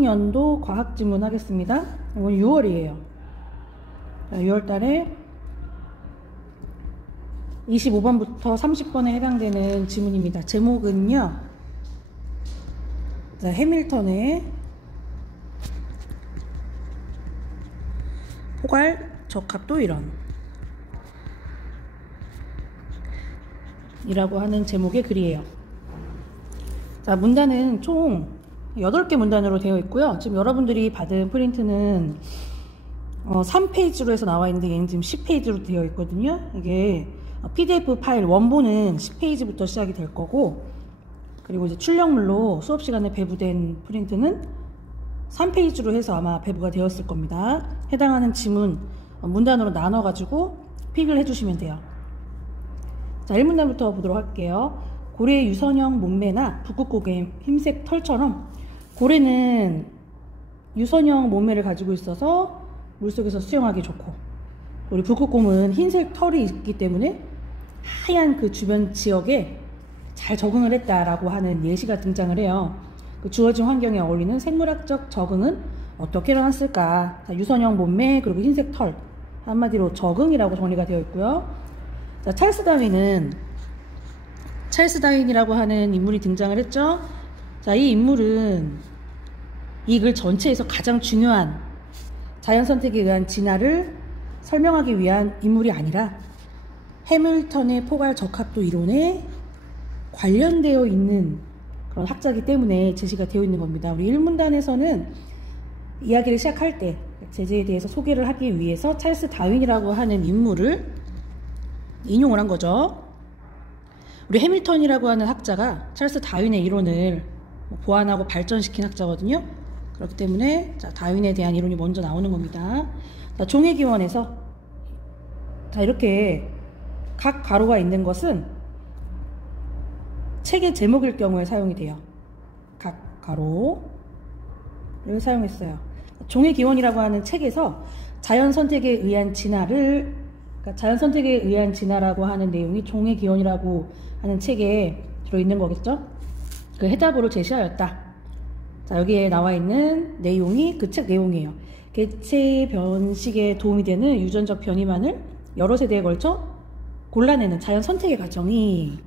2019년도 과학지문 하겠습니다. 이건 6월이에요. 6월달에 25번부터 30번에 해당되는 지문입니다. 제목은요, 해밀턴의 포괄 적합도 이론 이라고 하는 제목의 글이에요. 자, 문단은 총 8개 문단으로 되어 있고요. 지금 여러분들이 받은 프린트는 3페이지로 해서 나와 있는데 얘는 지금 10페이지로 되어 있거든요. 이게 PDF 파일 원본은 10페이지부터 시작이 될 거고, 그리고 이제 출력물로 수업 시간에 배부된 프린트는 3페이지로 해서 아마 배부가 되었을 겁니다. 해당하는 지문 문단으로 나눠 가지고 픽을 해주시면 돼요. 자, 1문단부터 보도록 할게요. 고래의 유선형 몸매나 북극고개의 흰색 털처럼 고래는 유선형 몸매를 가지고 있어서 물속에서 수영하기 좋고, 우리 북극곰은 흰색 털이 있기 때문에 하얀 그 주변 지역에 잘 적응을 했다라고 하는 예시가 등장을 해요. 그 주어진 환경에 어울리는 생물학적 적응은 어떻게 일어났을까? 자, 유선형 몸매 그리고 흰색 털, 한마디로 적응이라고 정리가 되어 있고요. 자, 찰스 다윈이라고 하는 인물이 등장을 했죠. 자, 이 인물은 이 글 전체에서 가장 중요한 자연 선택에 의한 진화를 설명하기 위한 인물이 아니라 해밀턴의 포괄 적합도 이론에 관련되어 있는 그런 학자이기 때문에 제시가 되어 있는 겁니다. 우리 1문단에서는 이야기를 시작할 때 제재에 대해서 소개를 하기 위해서 찰스 다윈이라고 하는 인물을 인용을 한 거죠. 우리 해밀턴이라고 하는 학자가 찰스 다윈의 이론을 보완하고 발전시킨 학자거든요. 그렇기 때문에 자, 다윈에 대한 이론이 먼저 나오는 겁니다. 자, 종회기원에서 자, 이렇게 각 가로가 있는 것은 책의 제목일 경우에 사용이 돼요. 각 가로를 사용했어요. 종회기원이라고 하는 책에서 자연 선택에 의한 진화를, 그러니까 자연 선택에 의한 진화라고 하는 내용이 종회기원이라고 하는 책에 들어있는 거겠죠. 그 해답으로 제시하였다. 자, 여기에 나와 있는 내용이 그 책 내용이에요. 개체 변식에 도움이 되는 유전적 변이만을 여러 세대에 걸쳐 골라내는 자연 선택의 과정이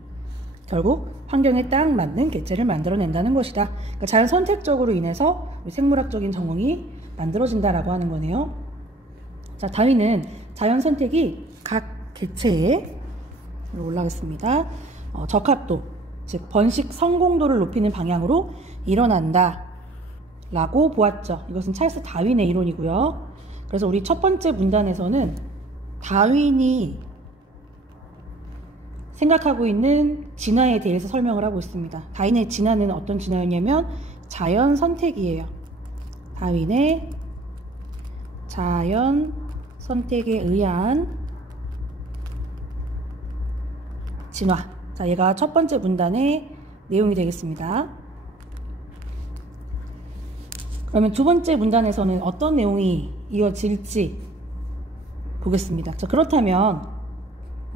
결국 환경에 딱 맞는 개체를 만들어낸다는 것이다. 그러니까 자연 선택적으로 인해서 생물학적인 정응이 만들어진다라고 하는 거네요. 자, 다윈은 자연 선택이 각 개체에 올라가겠습니다. 적합도, 즉 번식 성공도를 높이는 방향으로 일어난다 라고 보았죠. 이것은 찰스 다윈의 이론이고요. 그래서 우리 첫 번째 문단에서는 다윈이 생각하고 있는 진화에 대해서 설명을 하고 있습니다. 다윈의 진화는 어떤 진화였냐면 자연 선택이에요. 다윈의 자연 선택에 의한 진화. 자, 얘가 첫 번째 문단의 내용이 되겠습니다. 그러면 두 번째 문단에서는 어떤 내용이 이어질지 보겠습니다. 자, 그렇다면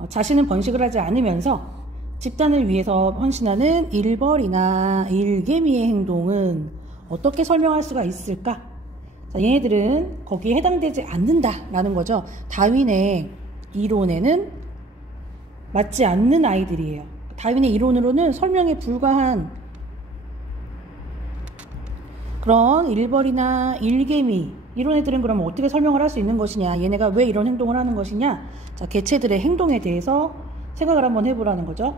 자신은 번식을 하지 않으면서 집단을 위해서 헌신하는 일벌이나 일개미의 행동은 어떻게 설명할 수가 있을까? 자, 얘네들은 거기에 해당되지 않는다라는 거죠. 다윈의 이론에는 맞지 않는 아이들이에요. 다윈의 이론으로는 설명에 불과한 그런 일벌이나 일개미, 이런 애들은 그러면 어떻게 설명을 할 수 있는 것이냐, 얘네가 왜 이런 행동을 하는 것이냐. 자, 개체들의 행동에 대해서 생각을 한번 해보라는 거죠.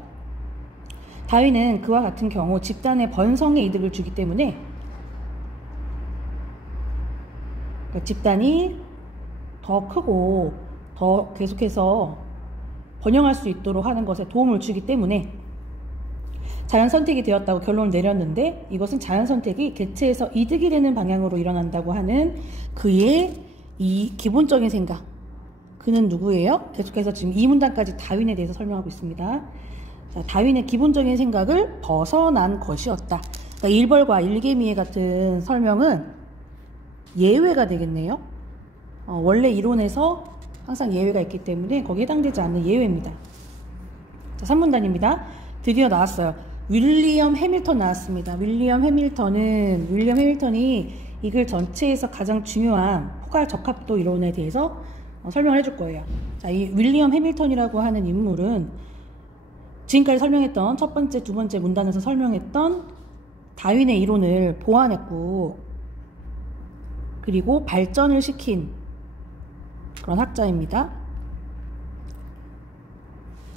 다윈은 그와 같은 경우 집단의 번성에 이득을 주기 때문에, 그러니까 집단이 더 크고 더 계속해서 번영할 수 있도록 하는 것에 도움을 주기 때문에 자연 선택이 되었다고 결론을 내렸는데, 이것은 자연 선택이 개체에서 이득이 되는 방향으로 일어난다고 하는 그의 이 기본적인 생각. 그는 누구예요? 계속해서 지금 이 문단까지 다윈에 대해서 설명하고 있습니다. 자, 다윈의 기본적인 생각을 벗어난 것이었다. 그러니까 일벌과 일개미의 같은 설명은 예외가 되겠네요. 원래 이론에서 항상 예외가 있기 때문에 거기에 해당되지 않는 예외입니다. 자, 3문단입니다. 드디어 나왔어요. 윌리엄 해밀턴 나왔습니다. 윌리엄 해밀턴이 이 글 전체에서 가장 중요한 포괄 적합도 이론에 대해서 설명을 해줄 거예요. 자, 이 윌리엄 해밀턴이라고 하는 인물은 지금까지 설명했던 첫 번째, 두 번째 문단에서 설명했던 다윈의 이론을 보완했고, 그리고 발전을 시킨 그런 학자입니다.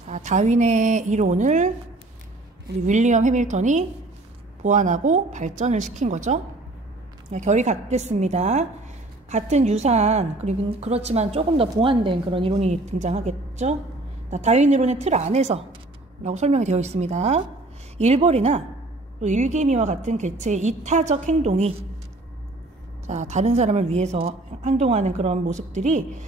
자, 다윈의 이론을 우리 윌리엄 해밀턴이 보완하고 발전을 시킨 거죠. 결이 같겠습니다. 같은 유사한, 그리고 그렇지만 조금 더 보완된 그런 이론이 등장하겠죠. 다윈 이론의 틀 안에서 라고 설명이 되어 있습니다. 일벌이나 또 일개미와 같은 개체의 이타적 행동이, 자, 다른 사람을 위해서 행동하는 그런 모습들이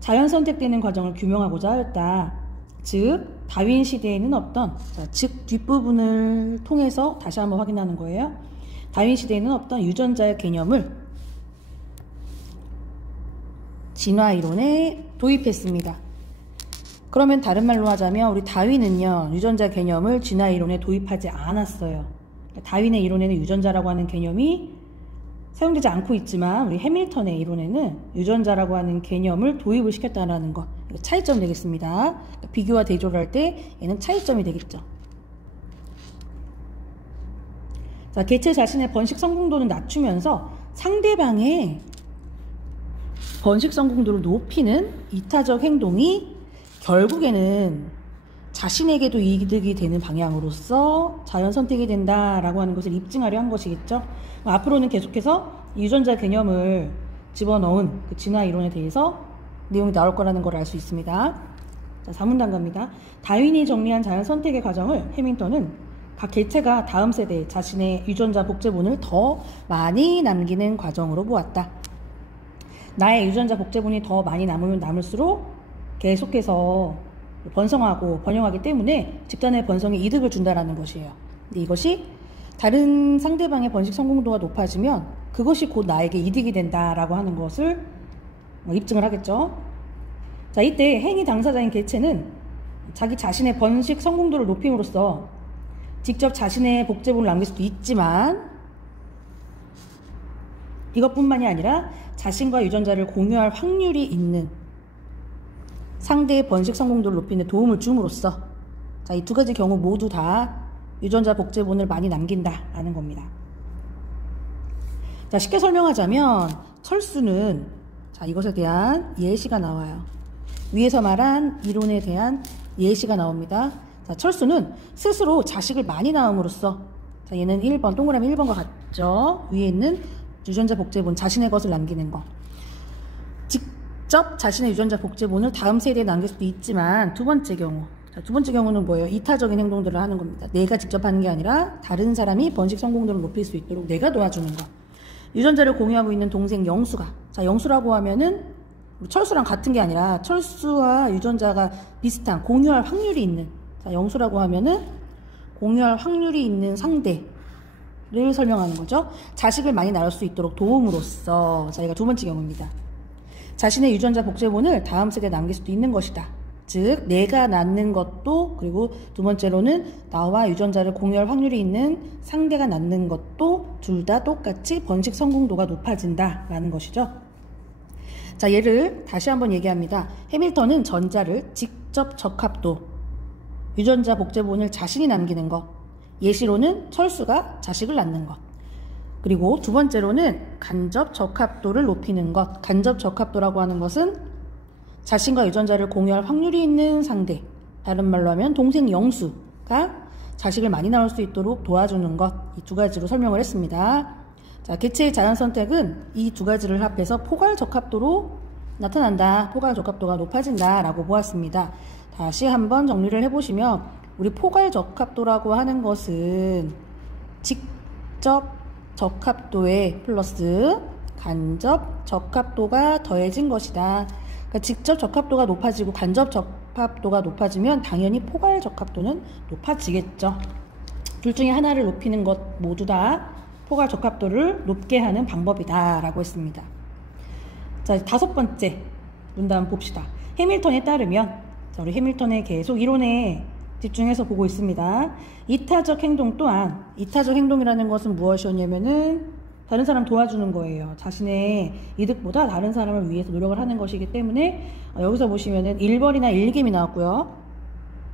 자연 선택되는 과정을 규명하고자 하였다. 즉, 다윈 시대에는 없던, 자, 즉 뒷부분을 통해서 다시 한번 확인하는 거예요. 다윈 시대에는 없던 유전자의 개념을 진화 이론에 도입했습니다. 그러면 다른 말로 하자면 우리 다윈은요, 유전자 개념을 진화 이론에 도입하지 않았어요. 다윈의 이론에는 유전자라고 하는 개념이 사용되지 않고 있지만 우리 해밀턴의 이론에는 유전자라고 하는 개념을 도입을 시켰다는 것, 차이점이 되겠습니다. 비교와 대조를 할 때 얘는 차이점이 되겠죠. 자, 개체 자신의 번식 성공도는 낮추면서 상대방의 번식 성공도를 높이는 이타적 행동이 결국에는 자신에게도 이득이 되는 방향으로서 자연 선택이 된다라고 하는 것을 입증하려 한 것이겠죠. 앞으로는 계속해서 유전자 개념을 집어넣은 그 진화 이론에 대해서 내용이 나올 거라는 걸 알 수 있습니다. 자, 4문단 갑니다. 다윈이 정리한 자연 선택의 과정을 해밀턴은 각 개체가 다음 세대에 자신의 유전자 복제본을 더 많이 남기는 과정으로 보았다. 나의 유전자 복제본이 더 많이 남으면 남을수록 계속해서 번성하고 번영하기 때문에 집단의 번성에 이득을 준다라는 것이에요. 근데 이것이 다른 상대방의 번식 성공도가 높아지면 그것이 곧 나에게 이득이 된다라고 하는 것을 입증을 하겠죠. 자, 이때 행위 당사자인 개체는 자기 자신의 번식 성공도를 높임으로써 직접 자신의 복제본을 남길 수도 있지만 이것뿐만이 아니라 자신과 유전자를 공유할 확률이 있는 상대의 번식 성공도를 높이는 데 도움을 줌으로써, 자, 이 두 가지 경우 모두 다 유전자 복제본을 많이 남긴다라는 겁니다. 자, 쉽게 설명하자면 철수는, 자, 이것에 대한 예시가 나와요. 위에서 말한 이론에 대한 예시가 나옵니다. 자, 철수는 스스로 자식을 많이 낳음으로써, 자, 얘는 1번, 동그라미 1번과 같죠. 위에 있는 유전자 복제본, 자신의 것을 남기는 거. 직접 자신의 유전자 복제본을 다음 세대에 남길 수도 있지만 두 번째 경우, 자, 두 번째 경우는 뭐예요? 이타적인 행동들을 하는 겁니다. 내가 직접 하는 게 아니라 다른 사람이 번식 성공도를 높일 수 있도록 내가 도와주는 거. 유전자를 공유하고 있는 동생 영수가, 자, 영수라고 하면은 철수랑 같은 게 아니라 철수와 유전자가 비슷한 공유할 확률이 있는, 자, 영수라고 하면은 공유할 확률이 있는 상대를 설명하는 거죠. 자식을 많이 낳을 수 있도록 도움으로써, 자, 이가 두 번째 경우입니다. 자신의 유전자 복제본을 다음 세대에 남길 수도 있는 것이다. 즉, 내가 낳는 것도, 그리고 두 번째로는 나와 유전자를 공유할 확률이 있는 상대가 낳는 것도 둘 다 똑같이 번식 성공도가 높아진다라는 것이죠. 자, 예를 다시 한번 얘기합니다. 해밀턴은 전자를 직접 적합도, 유전자 복제본을 자신이 남기는 것, 예시로는 철수가 자식을 낳는 것, 그리고 두 번째로는 간접 적합도를 높이는 것. 간접 적합도라고 하는 것은 자신과 유전자를 공유할 확률이 있는 상대, 다른 말로 하면 동생 영수가 자식을 많이 낳을 수 있도록 도와주는 것, 이 두 가지로 설명을 했습니다. 자, 개체의 자연 선택은 이 두 가지를 합해서 포괄 적합도로 나타난다. 포괄 적합도가 높아진다 라고 보았습니다. 다시 한번 정리를 해보시면 우리 포괄 적합도라고 하는 것은 직접 적합도에 플러스 간접 적합도가 더해진 것이다. 그러니까 직접 적합도가 높아지고 간접 적합도가 높아지면 당연히 포괄 적합도는 높아지겠죠. 둘 중에 하나를 높이는 것 모두 다 포괄 적합도를 높게 하는 방법이다 라고 했습니다. 자, 다섯 번째 문단 봅시다. 해밀턴에 따르면, 자, 우리 해밀턴의 계속 이론에 집중해서 보고 있습니다. 이타적 행동 또한, 이타적 행동이라는 것은 무엇이었냐면은 다른 사람 도와주는 거예요. 자신의 이득보다 다른 사람을 위해서 노력을 하는 것이기 때문에 여기서 보시면은 1번이나 1gem이 나왔고요.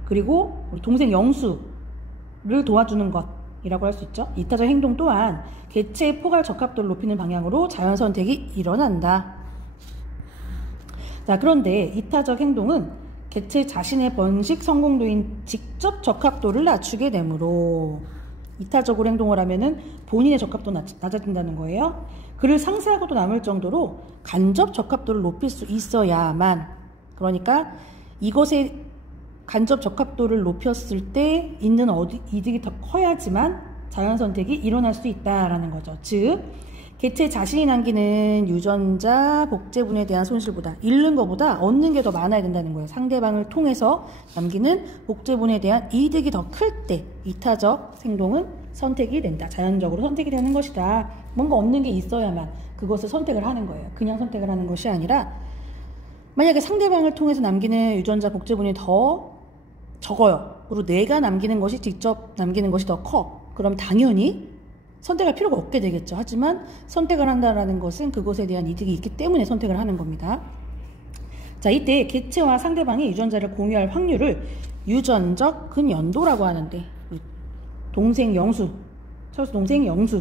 그리고 우리 동생 영수를 도와주는 것이라고 할 수 있죠. 이타적 행동 또한 개체의 포괄 적합도를 높이는 방향으로 자연 선택이 일어난다. 자, 그런데 이타적 행동은 개체 자신의 번식 성공도인 직접 적합도를 낮추게 되므로 이타적으로 행동을 하면은 본인의 적합도가 낮아진다는 거예요. 그를 상쇄하고도 남을 정도로 간접 적합도를 높일 수 있어야만, 그러니까 이것의 간접 적합도를 높였을 때 있는 이득이 더 커야지만 자연선택이 일어날 수 있다라는 거죠. 즉, 개체 자신이 남기는 유전자 복제분에 대한 손실보다 잃는 것보다 얻는 게 더 많아야 된다는 거예요. 상대방을 통해서 남기는 복제분에 대한 이득이 더 클 때 이타적 행동은 선택이 된다. 자연적으로 선택이 되는 것이다. 뭔가 얻는 게 있어야만 그것을 선택을 하는 거예요. 그냥 선택을 하는 것이 아니라 만약에 상대방을 통해서 남기는 유전자 복제분이 더 적어요. 그리고 내가 남기는 것이 직접 남기는 것이 더 커. 그럼 당연히 선택할 필요가 없게 되겠죠. 하지만 선택을 한다는 것은 그것에 대한 이득이 있기 때문에 선택을 하는 겁니다. 자, 이때 개체와 상대방이 유전자를 공유할 확률을 유전적 근연도라고 하는데, 동생 영수, 철수 동생 영수.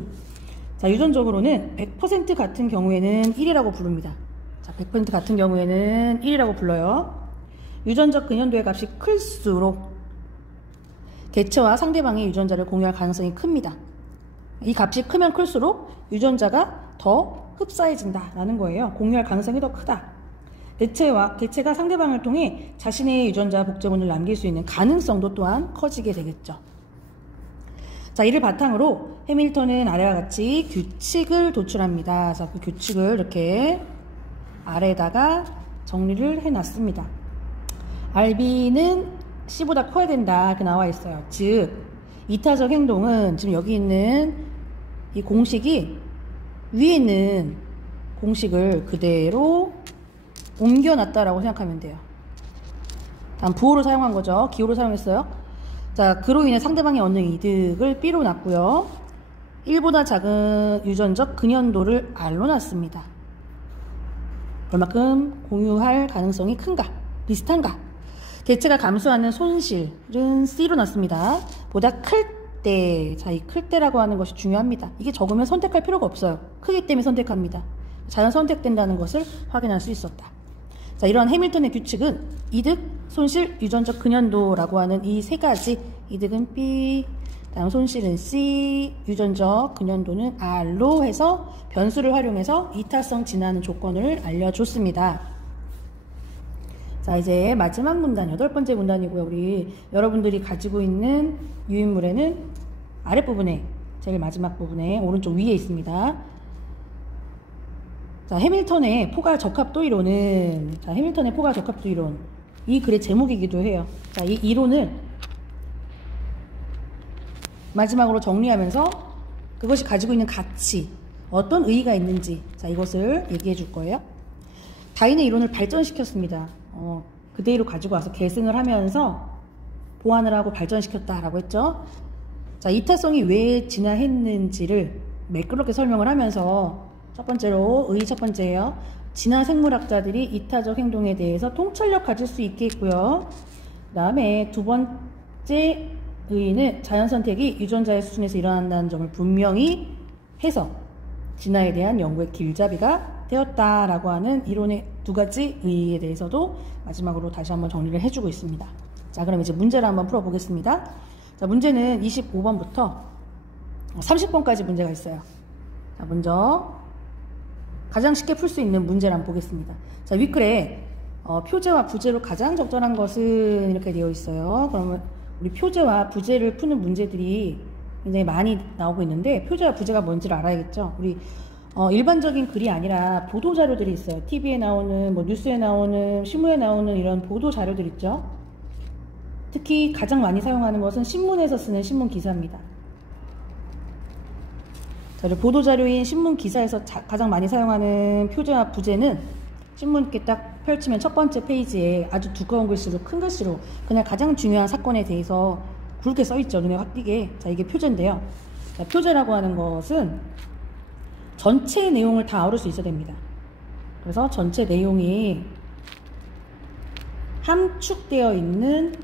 자, 유전적으로는 100% 같은 경우에는 1이라고 부릅니다. 자, 100% 같은 경우에는 1이라고 불러요. 유전적 근연도의 값이 클수록 개체와 상대방의 유전자를 공유할 가능성이 큽니다. 이 값이 크면 클수록 유전자가 더 흡사해진다라는 거예요. 공유할 가능성이 더 크다. 개체가 상대방을 통해 자신의 유전자 복제분을 남길 수 있는 가능성도 또한 커지게 되겠죠. 자, 이를 바탕으로 해밀턴은 아래와 같이 규칙을 도출합니다. 자, 그 규칙을 이렇게 아래에다가 정리를 해놨습니다. RB는 C보다 커야 된다. 이렇게 나와 있어요. 즉, 이타적 행동은 지금 여기 있는 이 공식이 위에 있는 공식을 그대로 옮겨놨다라고 생각하면 돼요. 다음 부호를 사용한 거죠. 기호를 사용했어요. 자, 그로 인해 상대방이 얻는 이득을 B로 놨고요. 1보다 작은 유전적 근연도를 R로 놨습니다. 얼마큼 공유할 가능성이 큰가? 비슷한가? 개체가 감수하는 손실은 C로 놨습니다. 보다 클 때, 자, 이 클 때라고 하는 것이 중요합니다. 이게 적으면 선택할 필요가 없어요. 크기 때문에 선택합니다. 자연 선택된다는 것을 확인할 수 있었다. 자, 이러한 해밀턴의 규칙은 이득, 손실, 유전적 근연도라고 하는 이 세 가지, 이득은 B, 다음 손실은 C, 유전적 근연도는 R로 해서 변수를 활용해서 이타성 진화하는 조건을 알려줬습니다. 자, 이제 마지막 문단, 8번째 문단이고요. 우리 여러분들이 가지고 있는 유인물에는 아랫부분에, 제일 마지막 부분에 오른쪽 위에 있습니다. 자, 해밀턴의 포괄 적합도 이론은, 자, 해밀턴의 포괄 적합도 이론, 이 글의 제목이기도 해요. 자, 이 이론을 마지막으로 정리하면서 그것이 가지고 있는 가치, 어떤 의의가 있는지, 자, 이것을 얘기해 줄 거예요. 다윈의 이론을 발전시켰습니다. 그대로 가지고 와서 계승을 하면서 보완을 하고 발전시켰다라고 했죠. 자, 이타성이 왜 진화했는지를 매끄럽게 설명을 하면서 첫 번째로 의의 첫 번째예요. 진화 생물학자들이 이타적 행동에 대해서 통찰력 가질 수 있게 했고요. 그 다음에 두 번째 의의는 자연 선택이 유전자의 수준에서 일어난다는 점을 분명히 해서 진화에 대한 연구의 길잡이가 되었다라고 하는 이론의 두 가지 의의에 대해서도 마지막으로 다시 한번 정리를 해주고 있습니다. 자, 그럼 이제 문제를 한번 풀어보겠습니다. 자, 문제는 25번부터 30번까지 문제가 있어요. 자, 먼저 가장 쉽게 풀 수 있는 문제를 한번 보겠습니다. 자, 윗글에 표제와 부제로 가장 적절한 것은 이렇게 되어 있어요. 그러면 우리 표제와 부제를 푸는 문제들이 굉장히 많이 나오고 있는데, 표제와 부제가 뭔지를 알아야겠죠. 우리 일반적인 글이 아니라 보도 자료들이 있어요. TV에 나오는, 뭐 뉴스에 나오는, 신문에 나오는 이런 보도 자료들 있죠. 특히 가장 많이 사용하는 것은 신문에서 쓰는 신문 기사입니다. 자, 보도 자료인 신문 기사에서 가장 많이 사용하는 표제와 부제는 신문 이렇게 딱 펼치면 첫 번째 페이지에 아주 두꺼운 글씨로, 큰 글씨로 그냥 가장 중요한 사건에 대해서 굵게 써있죠. 눈에 확 띄게. 자, 이게 표제인데요. 자, 표제라고 하는 것은 전체 내용을 다 알을 수 있어야 됩니다. 그래서 전체 내용이 함축되어 있는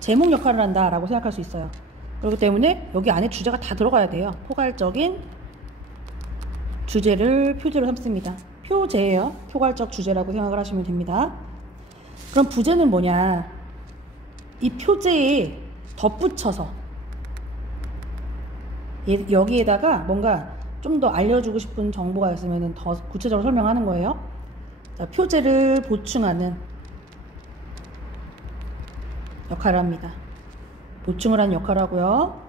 제목 역할을 한다라고 생각할 수 있어요. 그렇기 때문에 여기 안에 주제가 다 들어가야 돼요. 포괄적인 주제를 표제로 삼습니다. 표제예요. 포괄적 주제라고 생각을 하시면 됩니다. 그럼 부제는 뭐냐? 이 표제에 덧붙여서 여기에다가 뭔가 좀 더 알려주고 싶은 정보가 있으면 더 구체적으로 설명하는 거예요. 자, 표제를 보충하는 역할을 합니다. 보충을 하는 역할을 하고요.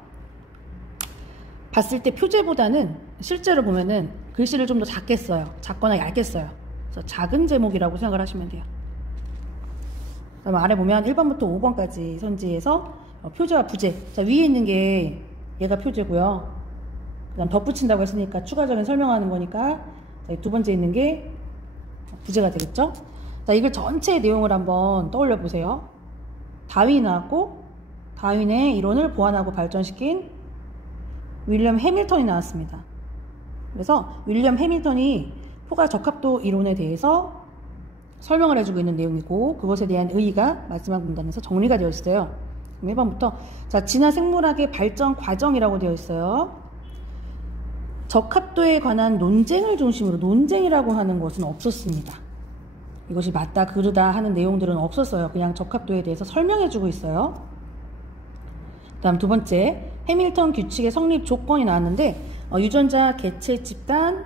봤을 때 표제보다는 실제로 보면은 글씨를 좀 더 작게 써요. 작거나 얇게 써요. 그래서 작은 제목이라고 생각을 하시면 돼요. 그다음 아래 보면 1번부터 5번까지 선지에서 표제와 부제. 자, 위에 있는 게 얘가 표제고요. 그 다음 덧붙인다고 했으니까 추가적인 설명하는 거니까 두 번째 있는 게 부제가 되겠죠. 자, 이걸 전체의 내용을 한번 떠올려 보세요. 다윈이 나왔고 다윈의 이론을 보완하고 발전시킨 윌리엄 해밀턴이 나왔습니다. 그래서 윌리엄 해밀턴이 포괄 적합도 이론에 대해서 설명을 해주고 있는 내용이고 그것에 대한 의의가 마지막 문단에서 정리가 되어 있어요. 1번부터 자, 진화 생물학의 발전 과정이라고 되어 있어요. 적합도에 관한 논쟁을 중심으로 논쟁이라고 하는 것은 없었습니다. 이것이 맞다 그르다 하는 내용들은 없었어요. 그냥 적합도에 대해서 설명해주고 있어요. 다음 두 번째 해밀턴 규칙의 성립 조건이 나왔는데 유전자, 개체, 집단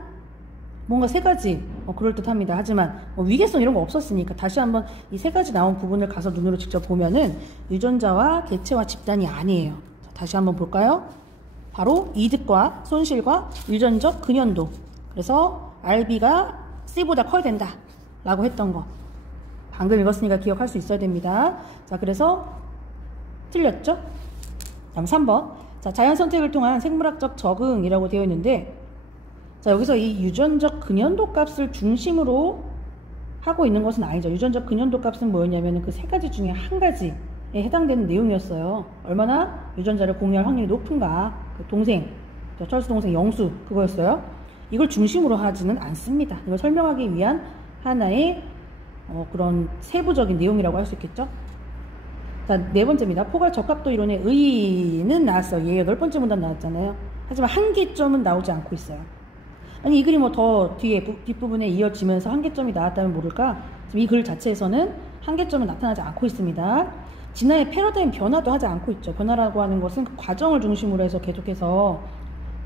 뭔가 세 가지 그럴듯합니다. 하지만 위계성 이런 거 없었으니까 다시 한번 이 세 가지 나온 부분을 가서 눈으로 직접 보면은 유전자와 개체와 집단이 아니에요. 다시 한번 볼까요? 바로 이득과 손실과 유전적 근연도. 그래서 RB가 C보다 커야 된다 라고 했던 거 방금 읽었으니까 기억할 수 있어야 됩니다. 자, 그래서 틀렸죠? 다음 3번 자, 자연선택을 통한 생물학적 적응이라고 되어 있는데 자, 여기서 이 유전적 근연도 값을 중심으로 하고 있는 것은 아니죠. 유전적 근연도 값은 뭐였냐면 그 세 가지 중에 한 가지에 해당되는 내용이었어요. 얼마나 유전자를 공유할 확률이 높은가. 그 동생, 철수 동생 영수 그거였어요. 이걸 중심으로 하지는 않습니다. 이걸 설명하기 위한 하나의 그런 세부적인 내용이라고 할 수 있겠죠. 자, 네 번째입니다. 포괄 적합도 이론의 의의는 나왔어요. 얘 8번째 문단 나왔잖아요. 하지만 한계점은 나오지 않고 있어요. 아니 이 글이 뭐 더 뒤에 뒷부분에 이어지면서 한계점이 나왔다면 모를까? 지금 이 글 자체에서는 한계점은 나타나지 않고 있습니다. 진화의 패러다임 변화도 하지 않고 있죠. 변화라고 하는 것은 그 과정을 중심으로 해서 계속해서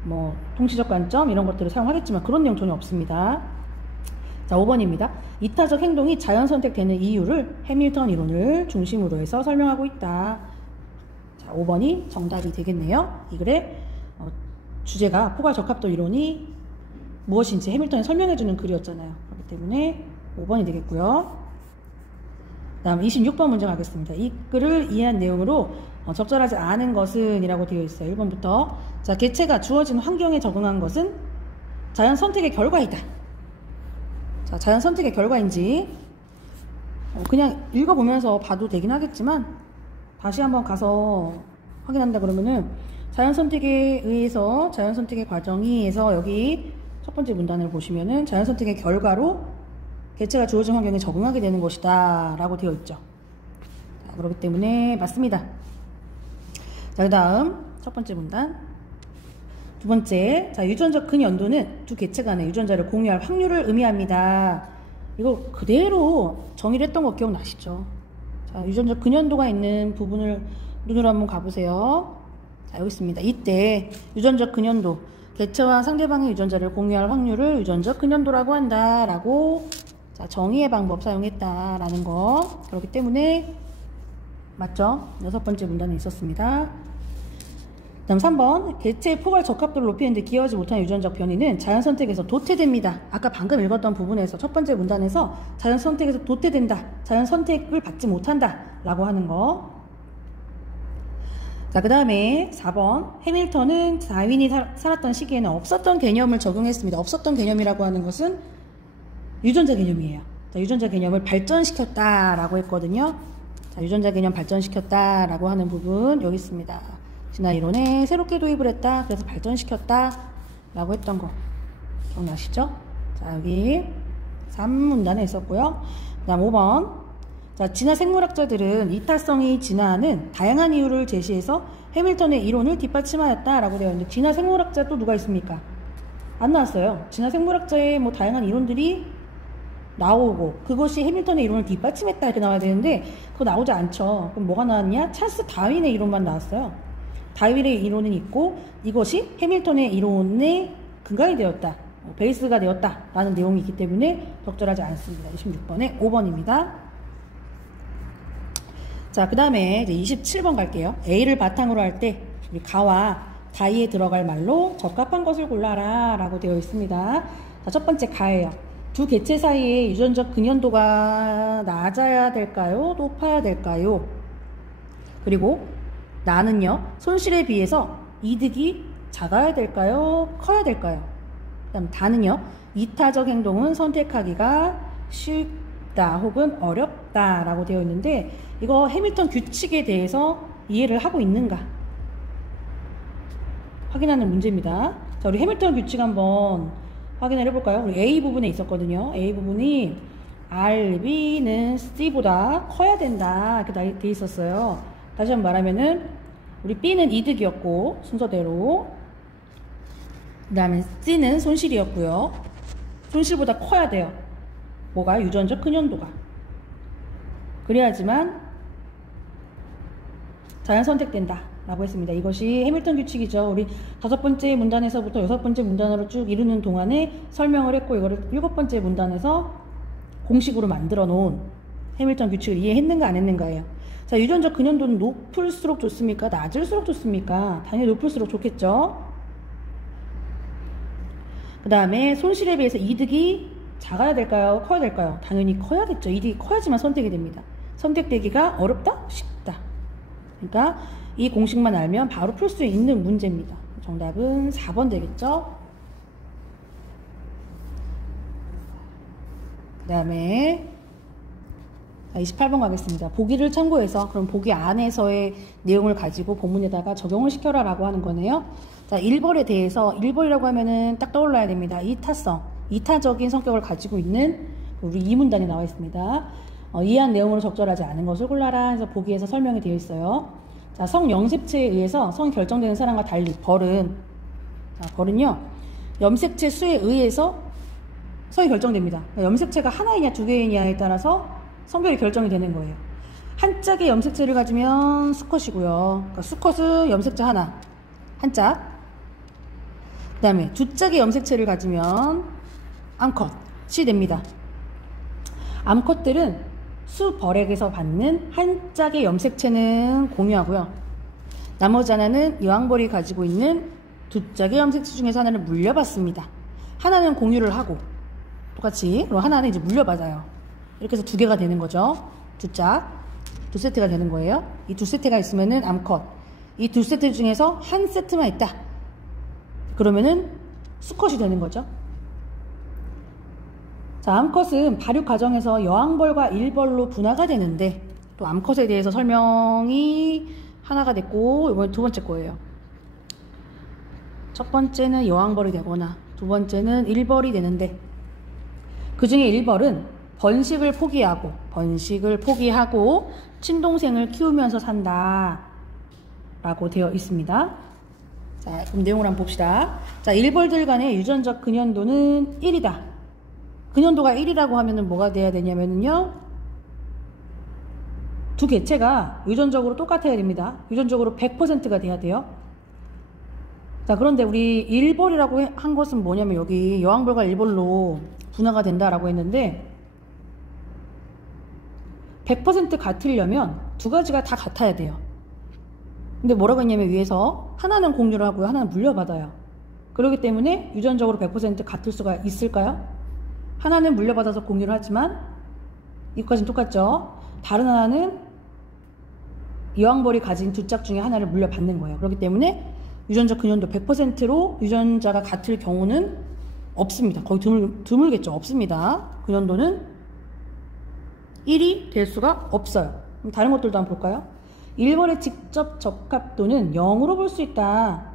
뭐 통치적 관점 이런 것들을 사용하겠지만 그런 내용 전혀 없습니다. 자, 5번입니다. 이타적 행동이 자연 선택되는 이유를 해밀턴 이론을 중심으로 해서 설명하고 있다. 자, 5번이 정답이 되겠네요. 이 글의 주제가 포괄 적합도 이론이 무엇인지 해밀턴이 설명해주는 글이었잖아요. 그렇기 때문에 5번이 되겠고요. 다음 26번 문제 가겠습니다. 이 글을 이해한 내용으로 적절하지 않은 것은 이라고 되어 있어요. 1번부터 자, 개체가 주어진 환경에 적응한 것은 자연 선택의 결과이다. 자, 자연 선택의 결과인지 그냥 읽어보면서 봐도 되긴 하겠지만 다시 한번 가서 확인한다 그러면은 자연 선택에 의해서 자연 선택의 과정이 해서 여기 첫 번째 문단을 보시면은 자연 선택의 결과로 개체가 주어진 환경에 적응하게 되는 것이다 라고 되어 있죠. 자, 그렇기 때문에 맞습니다. 자, 그 다음 첫 번째 문단 두 번째 자, 유전적 근연도는 두 개체 간의 유전자를 공유할 확률을 의미합니다. 이거 그대로 정의를 했던 거 기억나시죠? 자, 유전적 근연도가 있는 부분을 눈으로 한번 가보세요. 자, 여기 있습니다. 이때 유전적 근연도 개체와 상대방의 유전자를 공유할 확률을 유전적 근연도라고 한다 라고 자, 정의의 방법 사용했다라는 거. 그렇기 때문에 맞죠? 6번째 문단에 있었습니다. 다음 3번 개체의 포괄 적합도를 높이는 데 기여하지 못한 유전적 변이는 자연 선택에서 도태됩니다. 아까 방금 읽었던 부분에서 첫 번째 문단에서 자연 선택에서 도태된다. 자연 선택을 받지 못한다 라고 하는 거. 자, 그 다음에 4번 해밀턴은 다윈이 살았던 시기에는 없었던 개념을 적용했습니다. 없었던 개념이라고 하는 것은 유전자 개념이에요. 자, 유전자 개념을 발전시켰다라고 했거든요. 자, 유전자 개념 발전시켰다라고 하는 부분 여기 있습니다. 진화 이론에 새롭게 도입을 했다. 그래서 발전시켰다. 라고 했던 거 기억나시죠? 자, 여기 3문단에 있었고요. 그 다음 5번. 자, 진화 생물학자들은 이타성이 진화하는 다양한 이유를 제시해서 해밀턴의 이론을 뒷받침하였다라고 되어 있는데, 진화 생물학자 또 누가 있습니까? 안 나왔어요. 진화 생물학자의 뭐 다양한 이론들이 나오고 그것이 해밀턴의 이론을 뒷받침했다 이렇게 나와야 되는데 그거 나오지 않죠. 그럼 뭐가 나왔냐? 찰스 다윈의 이론만 나왔어요. 다윈의 이론은 있고 이것이 해밀턴의 이론의 근간이 되었다, 베이스가 되었다 라는 내용이 있기 때문에 적절하지 않습니다. 26번에 5번입니다. 자, 그 다음에 이제 27번 갈게요. A를 바탕으로 할 때 우리 가와 다이에 들어갈 말로 적합한 것을 골라라 라고 되어 있습니다. 자, 첫 번째 가예요. 두 개체 사이의 유전적 근연도가 낮아야 될까요? 높아야 될까요? 그리고 나는요, 손실에 비해서 이득이 작아야 될까요? 커야 될까요? 그 다음 다는요, 이타적 행동은 선택하기가 쉽다 혹은 어렵다 라고 되어 있는데, 이거 해밀턴 규칙에 대해서 이해를 하고 있는가 확인하는 문제입니다. 자, 우리 해밀턴 규칙 한번 확인을 해볼까요? 우리 A 부분에 있었거든요. A 부분이 R, B는 C보다 커야 된다 이렇게 돼 있었어요. 다시 한번 말하면은 우리 B는 이득이었고 순서대로, 그 다음에 C는 손실이었고요. 손실보다 커야 돼요. 뭐가? 유전적 근연도가. 그래야지만 자연 선택된다 라고 했습니다. 이것이 해밀턴 규칙이죠. 우리 5번째 문단에서부터 6번째 문단으로 쭉 이루는 동안에 설명을 했고, 이거를 7번째 문단에서 공식으로 만들어 놓은 해밀턴 규칙을 이해했는가 안 했는가예요. 자, 유전적 근연도는 높을수록 좋습니까? 낮을수록 좋습니까? 당연히 높을수록 좋겠죠. 그 다음에 손실에 비해서 이득이 작아야 될까요? 커야 될까요? 당연히 커야겠죠. 이득이 커야지만 선택이 됩니다. 선택되기가 어렵다? 쉽다. 그러니까 이 공식만 알면 바로 풀 수 있는 문제입니다. 정답은 4번 되겠죠. 그 다음에 28번 가겠습니다. 보기를 참고해서, 그럼 보기 안에서의 내용을 가지고 본문에다가 적용을 시켜라 라고 하는 거네요. 자, 1벌에 대해서, 1벌이라고 하면은 딱 떠올라야 됩니다. 이타성, 이타적인 성격을 가지고 있는 우리 이 문단이 나와 있습니다. 이해한 내용으로 적절하지 않은 것을 골라라 해서 보기에서 설명이 되어 있어요. 자, 성염색체에 의해서 성이 결정되는 사람과 달리 벌은요, 염색체 수에 의해서 성이 결정됩니다. 그러니까 염색체가 하나이냐 두 개이냐에 따라서 성별이 결정이 되는 거예요. 한 짝의 염색체를 가지면 수컷이고요. 그러니까 수컷은 염색체 하나, 한 짝. 그 다음에 두 짝의 염색체를 가지면 암컷이 됩니다. 암컷들은 수벌액에서 받는 한 짝의 염색체는 공유하고요. 나머지 하나는 여왕벌이 가지고 있는 두 짝의 염색체 중에서 하나를 물려받습니다. 하나는 공유를 하고 똑같이, 그리고 하나는 이제 물려받아요. 이렇게 해서 두 개가 되는 거죠. 두 짝, 두 세트가 되는 거예요. 이 두 세트가 있으면은 암컷. 이 두 세트 중에서 한 세트만 있다. 그러면은 수컷이 되는 거죠. 자, 암컷은 발육 과정에서 여왕벌과 일벌로 분화가 되는데, 또 암컷에 대해서 설명이 하나가 됐고, 이번에 두 번째 거예요. 첫 번째는 여왕벌이 되거나 두 번째는 일벌이 되는데, 그 중에 일벌은 번식을 포기하고 친동생을 키우면서 산다 라고 되어 있습니다. 자, 그럼 내용을 한번 봅시다. 자, 일벌들 간의 유전적 근연도는 1이다. 근연도가 1이라고 하면은 뭐가 돼야 되냐면요, 두 개체가 유전적으로 똑같아야 됩니다. 유전적으로 100%가 돼야 돼요. 자, 그런데 우리 일벌이라고 한 것은 뭐냐면, 여기 여왕벌과 일벌로 분화가 된다라고 했는데, 100% 같으려면 두 가지가 다 같아야 돼요. 근데 뭐라고 했냐면, 위에서 하나는 공유를 하고요, 하나는 물려받아요. 그렇기 때문에 유전적으로 100% 같을 수가 있을까요? 하나는 물려받아서 공유를 하지만 이것까지는 똑같죠. 다른 하나는 여왕벌이 가진 두 짝 중에 하나를 물려받는 거예요. 그렇기 때문에 유전적 근연도 100%로 유전자가 같을 경우는 없습니다. 거의 드물겠죠. 없습니다. 근연도는 1이 될 수가 없어요. 그럼 다른 것들도 한번 볼까요? 1벌의 직접 적합도는 0으로 볼 수 있다.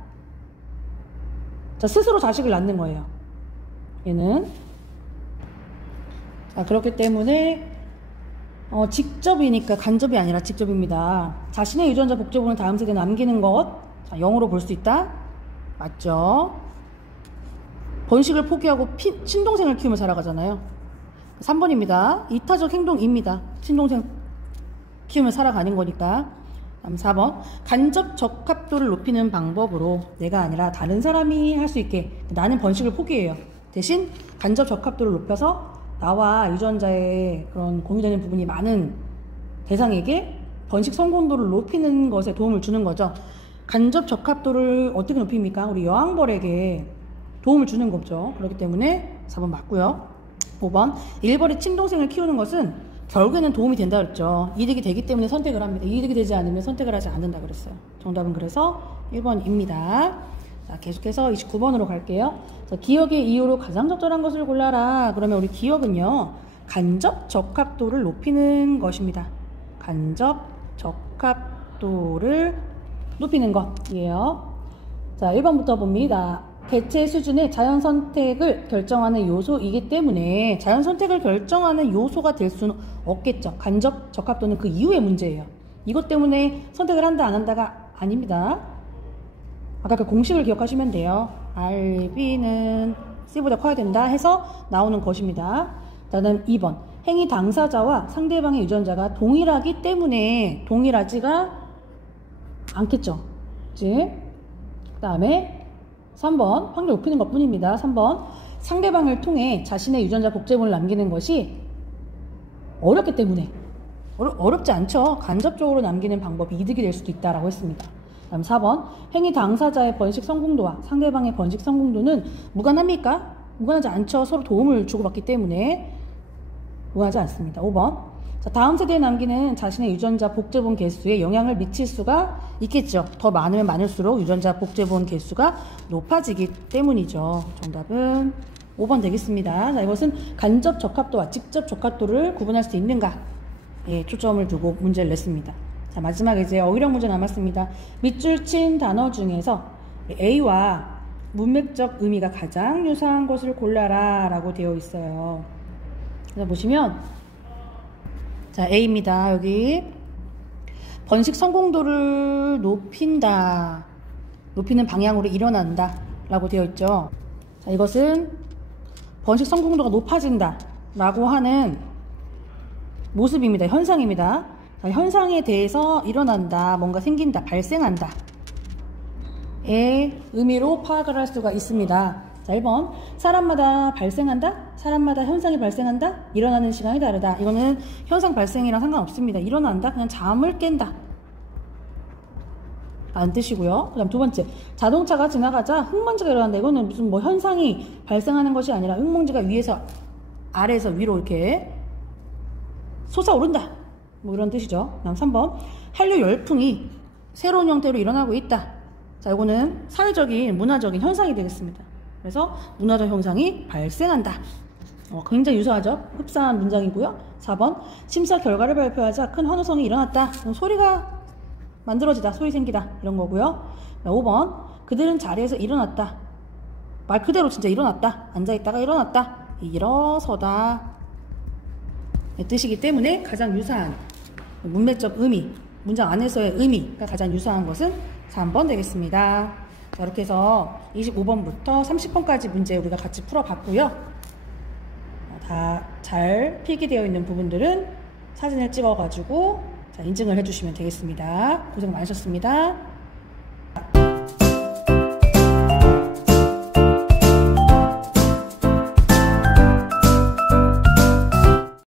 자, 스스로 자식을 낳는 거예요. 얘는. 자, 그렇기 때문에 직접이니까 간접이 아니라 직접입니다. 자신의 유전자 복제본을 다음 세대에 남기는 것. 자, 0으로 볼 수 있다. 맞죠? 번식을 포기하고 친동생을 키우며 살아가잖아요. 3번입니다. 이타적 행동입니다. 친동생 키우며 살아가는 거니까. 다음 4번. 간접 적합도를 높이는 방법으로 내가 아니라 다른 사람이 할 수 있게 나는 번식을 포기해요. 대신 간접 적합도를 높여서 나와 유전자의 그런 공유되는 부분이 많은 대상에게 번식 성공도를 높이는 것에 도움을 주는 거죠. 간접 적합도를 어떻게 높입니까? 우리 여왕벌에게 도움을 주는 거죠. 그렇기 때문에 4번 맞고요. 5번. 일벌이 친동생을 키우는 것은 결국에는 도움이 된다 그랬죠. 이득이 되기 때문에 선택을 합니다. 이득이 되지 않으면 선택을 하지 않는다 그랬어요. 정답은 그래서 1번입니다. 자, 계속해서 29번으로 갈게요. 자, 기억의 이유로 가장 적절한 것을 골라라. 그러면 우리 기억은요, 간접 적합도를 높이는 것입니다. 간접 적합도를 높이는 것이에요. 자, 1번부터 봅니다. 개체 수준의 자연 선택을 결정하는 요소이기 때문에 자연 선택을 결정하는 요소가 될 수는 없겠죠. 간접 적합도는 그 이후의 문제예요. 이것 때문에 선택을 한다 안 한다가 아닙니다. 아까 그 공식을 기억하시면 돼요. RB는 C보다 커야 된다 해서 나오는 것입니다. 다음 2번. 행위 당사자와 상대방의 유전자가 동일하기 때문에 동일하지가 않겠죠. 그치? 그 다음에 3번. 확률 높이는 것 뿐입니다. 3번. 상대방을 통해 자신의 유전자 복제본을 남기는 것이 어렵기 때문에 어렵지 않죠. 간접적으로 남기는 방법이 이득이 될 수도 있다라고 했습니다. 다음 4번. 행위 당사자의 번식 성공도와 상대방의 번식 성공도는 무관합니까? 무관하지 않죠. 서로 도움을 주고받기 때문에 무관하지 않습니다. 5번. 자, 다음 세대에 남기는 자신의 유전자 복제본 개수에 영향을 미칠 수가 있겠죠. 더 많으면 많을수록 유전자 복제본 개수가 높아지기 때문이죠. 정답은 5번 되겠습니다. 자, 이것은 간접 적합도와 직접 적합도를 구분할 수 있는가? 예, 초점을 두고 문제를 냈습니다. 자, 마지막에 이제 어휘력 문제 남았습니다. 밑줄 친 단어 중에서 A와 문맥적 의미가 가장 유사한 것을 골라라 라고 되어 있어요. 그래서 보시면 자, A입니다. 여기 번식 성공도를 높인다, 높이는 방향으로 일어난다 라고 되어 있죠. 자, 이것은 번식 성공도가 높아진다 라고 하는 모습입니다. 현상입니다. 자, 현상에 대해서 일어난다, 뭔가 생긴다, 발생한다 의 의미로 파악을 할 수가 있습니다. 자, 1번. 사람마다 발생한다? 사람마다 현상이 발생한다? 일어나는 시간이 다르다. 이거는 현상 발생이랑 상관없습니다. 일어난다? 그냥 잠을 깬다 라는 뜻이고요. 그 다음 2번째. 자동차가 지나가자 흙먼지가 일어난다. 이거는 무슨 뭐 현상이 발생하는 것이 아니라 흙먼지가 위에서 아래에서 위로 이렇게 솟아오른다, 뭐 이런 뜻이죠. 그 다음 3번. 한류 열풍이 새로운 형태로 일어나고 있다. 자, 이거는 사회적인 문화적인 현상이 되겠습니다. 그래서 문화적 현상이 발생한다. 굉장히 유사하죠. 흡사한 문장이고요. 4번. 심사 결과를 발표하자 큰 환호성이 일어났다. 소리가 만들어지다, 소리 생기다, 이런 거고요. 5번. 그들은 자리에서 일어났다. 말 그대로 진짜 일어났다. 앉아있다가 일어났다. 일어서다 뜻이기 때문에 가장 유사한 문맥적 의미, 문장 안에서의 의미가 가장 유사한 것은 3번 되겠습니다. 자, 이렇게 해서 25번부터 30번까지 문제 우리가 같이 풀어봤고요. 다 잘 필기되어 있는 부분들은 사진을 찍어가지고 인증을 해주시면 되겠습니다. 고생 많으셨습니다.